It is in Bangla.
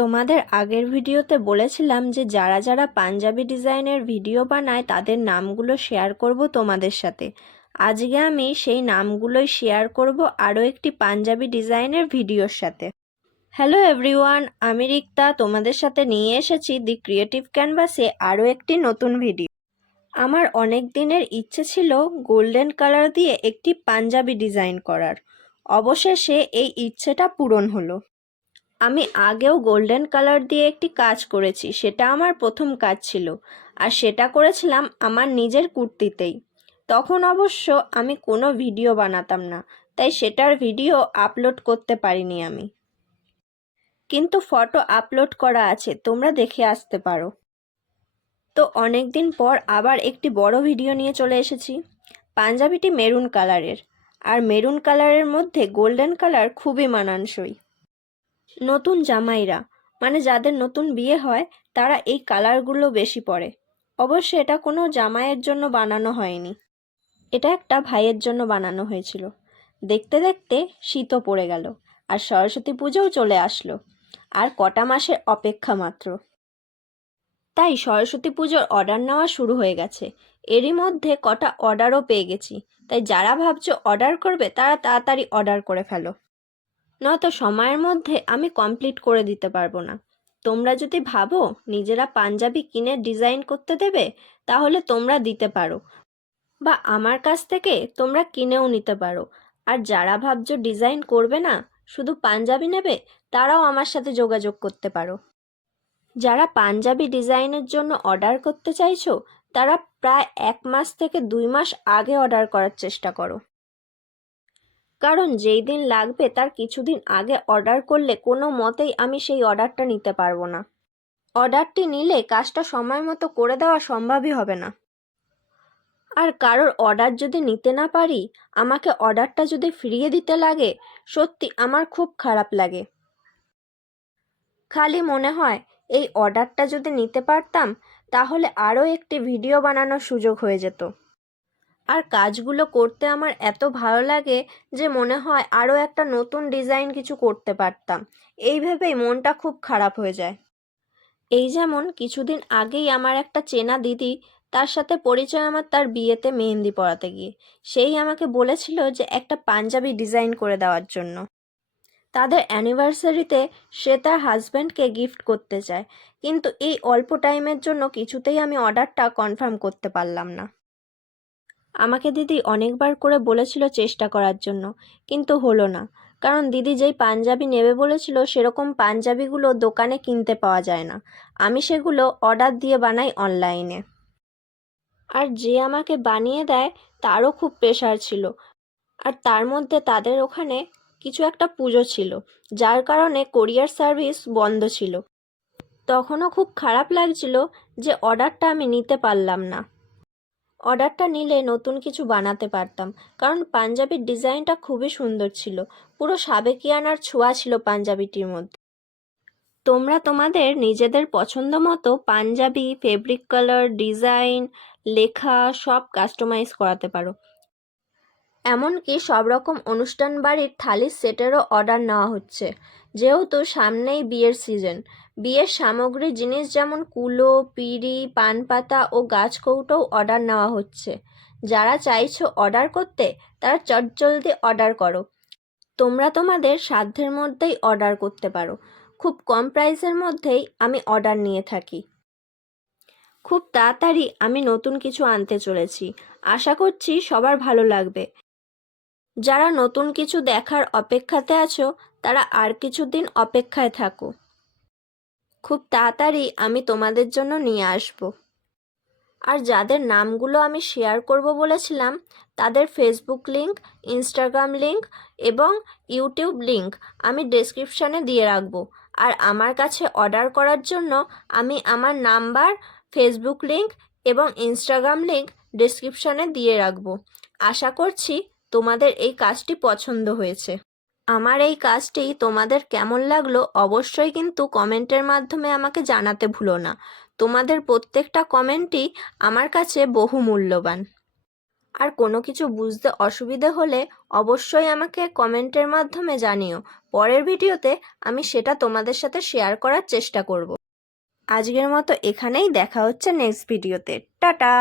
তোমাদের আগের ভিডিওতে বলেছিলাম যে যারা যারা পাঞ্জাবি ডিজাইনের ভিডিও বানায় তাদের নামগুলো শেয়ার করব তোমাদের সাথে। আজকে আমি সেই নামগুলোই শেয়ার করব আরও একটি পাঞ্জাবি ডিজাইনের ভিডিওর সাথে। হ্যালো এভরিওয়ান, আমি রিক্তা তোমাদের সাথে নিয়ে এসেছি দি ক্রিয়েটিভ ক্যানভাসে আরও একটি নতুন ভিডিও। আমার অনেক দিনের ইচ্ছে ছিল গোল্ডেন কালার দিয়ে একটি পাঞ্জাবি ডিজাইন করার। অবশেষে এই ইচ্ছেটা পূরণ হলো। আমি আগেও গোল্ডেন কালার দিয়ে একটি কাজ করেছি, সেটা আমার প্রথম কাজ ছিল, আর সেটা করেছিলাম আমার নিজের কুর্তিতেই। তখন অবশ্য আমি কোনো ভিডিও বানাতাম না, তাই সেটার ভিডিও আপলোড করতে পারিনি আমি, কিন্তু ফটো আপলোড করা আছে, তোমরা দেখে আসতে পারো। তো অনেক দিন পর আবার একটি বড় ভিডিও নিয়ে চলে এসেছি। পাঞ্জাবিটি মেরুন কালারের, আর মেরুন কালারের মধ্যে গোল্ডেন কালার খুবই মানানসই। নতুন জামাইরা মানে যাদের নতুন বিয়ে হয় তারা এই কালারগুলো বেশি পরে। অবশ্য এটা কোনো জামাইয়ের জন্য বানানো হয়নি, এটা একটা ভাইয়ের জন্য বানানো হয়েছিল। দেখতে দেখতে শীতও পড়ে গেল, আর সরস্বতী পুজোও চলে আসলো, আর কটা মাসের অপেক্ষা মাত্র। তাই সরস্বতী পুজোর অর্ডার নেওয়া শুরু হয়ে গেছে। এরই মধ্যে কটা অর্ডারও পেয়ে গেছি, তাই যারা ভাবছো অর্ডার করবে তারা তাড়াতাড়ি অর্ডার করে ফেলো, নয়তো সময়ের মধ্যে আমি কমপ্লিট করে দিতে পারবো না। তোমরা যদি ভাবো নিজেরা পাঞ্জাবি কিনে ডিজাইন করতে দেবে, তাহলে তোমরা দিতে পারো, বা আমার কাছ থেকে তোমরা কিনেও নিতে পারো। আর যারা ভাবছো ডিজাইন করবে না, শুধু পাঞ্জাবি নেবে, তারাও আমার সাথে যোগাযোগ করতে পারো। যারা পাঞ্জাবি ডিজাইনের জন্য অর্ডার করতে চাইছো, তারা প্রায় 1 মাস থেকে 2 মাস আগে অর্ডার করার চেষ্টা করো, কারণ যেই দিন লাগবে তার কিছুদিন আগে অর্ডার করলে কোনো মতেই আমি সেই অর্ডারটা নিতে পারবো না। অর্ডারটি নিলে কাজটা সময় মতো করে দেওয়া সম্ভবই হবে না। আর কারোর অর্ডার যদি নিতে না পারি, আমাকে অর্ডারটা যদি ফিরিয়ে দিতে লাগে, সত্যি আমার খুব খারাপ লাগে। খালি মনে হয় এই অর্ডারটা যদি নিতে পারতাম, তাহলে আরও একটি ভিডিও বানানোর সুযোগ হয়ে যেত। আর কাজগুলো করতে আমার এত ভালো লাগে যে মনে হয় আরও একটা নতুন ডিজাইন কিছু করতে পারতাম। এই ভেবেই মনটা খুব খারাপ হয়ে যায়। এই যেমন কিছুদিন আগেই আমার একটা চেনা দিদি, তার সাথে পরিচয় আমার তার বিয়েতে মেহেন্দি পরাতে গিয়ে। সেই আমাকে বলেছিল যে একটা পাঞ্জাবি ডিজাইন করে দেওয়ার জন্য। তাদের অ্যানিভার্সারিতে সে তার হাজব্যান্ডকে গিফট করতে চায়, কিন্তু এই অল্প টাইমের জন্য কিছুতেই আমি অর্ডারটা কনফার্ম করতে পারলাম না। আমাকে দিদি অনেকবার করে বলেছিল চেষ্টা করার জন্য, কিন্তু হলো না, কারণ দিদি যেই পাঞ্জাবি নেবে বলেছিল সেরকম পাঞ্জাবিগুলো দোকানে কিনতে পাওয়া যায় না। আমি সেগুলো অর্ডার দিয়ে বানাই অনলাইনে। আর যে আমাকে বানিয়ে দেয় তারও খুব প্রেশার ছিল, আর তার মধ্যে তাদের ওখানে কিছু একটা পুজো ছিল, যার কারণে কোরিয়ার সার্ভিস বন্ধ ছিল। তখনও খুব খারাপ লাগছিল যে অর্ডারটা আমি নিতে পারলাম না। অর্ডারটা নিলে নতুন কিছু বানাতে পারতাম, কারণ পাঞ্জাবির ডিজাইনটা খুবই সুন্দর ছিল, পুরো সাবেকিয়ানার ছোঁয়া ছিল পাঞ্জাবিটির মধ্যে। তোমরা তোমাদের নিজেদের পছন্দ মতো পাঞ্জাবি ফেব্রিক কালার ডিজাইন লেখা সব কাস্টমাইজ করাতে পারো। এমনকি সব রকম অনুষ্ঠান বাড়ির থালির সেটেরও অর্ডার নেওয়া হচ্ছে, যেহেতু সামনেই বিয়ের সিজন। বিয়ের সামগ্রী জিনিস যেমন কুলো, পিঁড়ি, পানপাতা ও গাছকৌটোও অর্ডার নেওয়া হচ্ছে। যারা চাইছো অর্ডার করতে, তারা চটজলদি অর্ডার করো। তোমরা তোমাদের সাধ্যের মধ্যেই অর্ডার করতে পারো। খুব কম প্রাইসের মধ্যেই আমি অর্ডার নিয়ে থাকি। খুব তাড়াতাড়ি আমি নতুন কিছু আনতে চলেছি, আশা করছি সবার ভালো লাগবে। যারা নতুন কিছু দেখার অপেক্ষাতে আছো, তারা আর কিছুদিন অপেক্ষায় থাকো। খুব তাড়াতাড়ি আমি তোমাদের জন্য নিয়ে আসব। আর যাদের নামগুলো আমি শেয়ার করব বলেছিলাম, তাদের ফেসবুক লিংক, ইনস্টাগ্রাম লিংক এবং ইউটিউব লিংক আমি ডেসক্রিপশানে দিয়ে রাখবো। আর আমার কাছে অর্ডার করার জন্য আমি আমার নাম্বার, ফেসবুক লিংক এবং ইনস্টাগ্রাম লিংক ডেসক্রিপশানে দিয়ে রাখবো। আশা করছি তোমাদের এই কাজটি পছন্দ হয়েছে। আমার এই কাজটি তোমাদের কেমন লাগলো অবশ্যই কিন্তু কমেন্টের মাধ্যমে আমাকে জানাতে ভুলো না। তোমাদের প্রত্যেকটা কমেন্টই আমার কাছে বহু মূল্যবান। আর কোনো কিছু বুঝতে অসুবিধে হলে অবশ্যই আমাকে কমেন্টের মাধ্যমে জানিও। পরের ভিডিওতে আমি সেটা তোমাদের সাথে শেয়ার করার চেষ্টা করব। আজকের মতো এখানেই, দেখা হচ্ছে নেক্সট ভিডিওতে। টাটা।